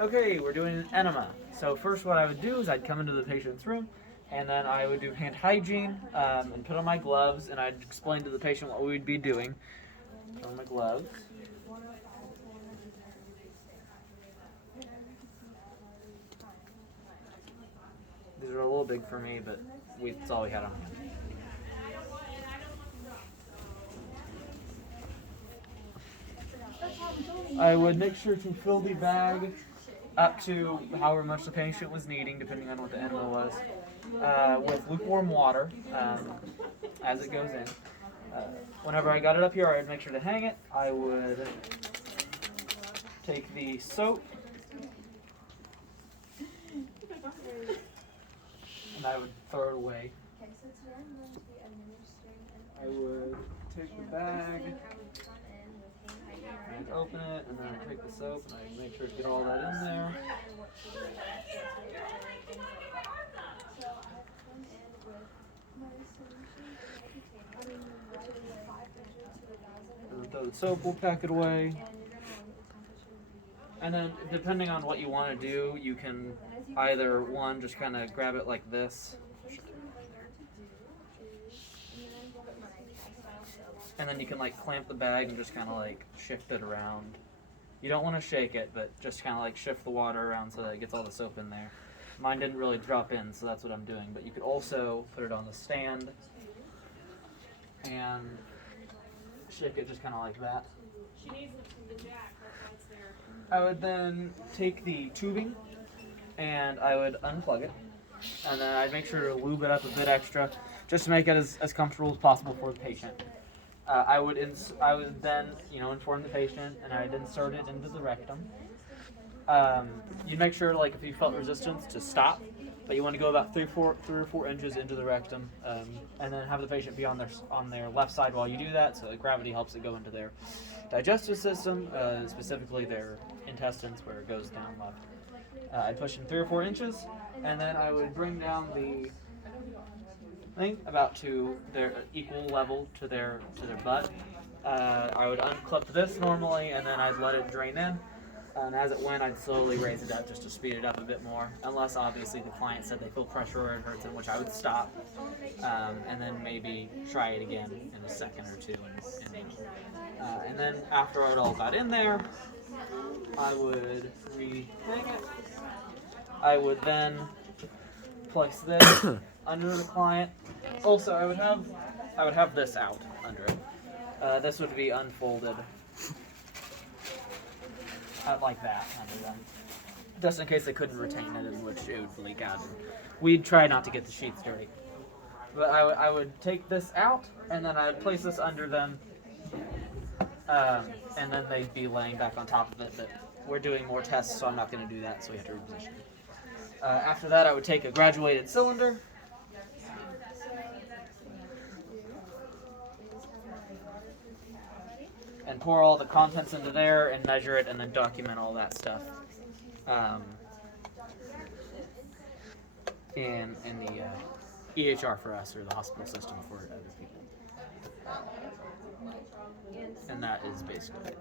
Okay, we're doing an enema. So first what I would do is I'd come into the patient's room, and then I would do hand hygiene and put on my gloves, and I'd explain to the patient what we'd be doing. Put on my gloves. These are a little big for me, but that's all we had on hand. I would make sure to fill the bag up to however much the patient was needing, depending on what the enema was, with lukewarm water as it goes in. Whenever I got it up here, I would make sure to hang it. I would take the soap and I would throw it away. I would take the bag and open it, and then I'd take the soap and I'd make sure to get all that in there. And then throw the soap, we'll pack it away. And then, depending on what you want to do, you can either, one, just kind of grab it like this. And then you can like clamp the bag and just kind of like shift it around. You don't want to shake it, but just kind of like shift the water around so that it gets all the soap in there. Mine didn't really drop in, so that's what I'm doing. But you could also put it on the stand and shake it just kind of like that. She needs the jack, that's why it's there. I would then take the tubing and I would unplug it. And then I'd make sure to lube it up a bit extra just to make it as comfortable as possible for the patient. I would then, inform the patient, and I'd insert it into the rectum. You'd make sure, like, if you felt resistance, to stop, but you want to go about 3 or 4 inches into the rectum, and then have the patient be on their left side while you do that, so that gravity helps it go into their digestive system, specifically their intestines, where it goes down left. I'd push in 3 or 4 inches, and then I would bring down the thing about to their equal level to their butt. I would unclip this normally, and then I'd let it drain in. And as it went, I'd slowly raise it up just to speed it up a bit more. Unless obviously the client said they feel pressure or it hurts, in which I would stop, and then maybe try it again in a second or two. And then after it all got in there, I would re-hang it. I would then place this under the client. Also, I would have this out under it. This would be unfolded like that under them, just in case they couldn't retain it, in which it would leak out. We'd try not to get the sheets dirty. But I would take this out, and then I'd place this under them, and then they'd be laying back on top of it. But we're doing more tests, so I'm not going to do that, so we have to reposition it. After that, I would take a graduated cylinder, and pour all the contents into there and measure it and then document all that stuff in the EHR for us, or the hospital system for other people. And that is basically it.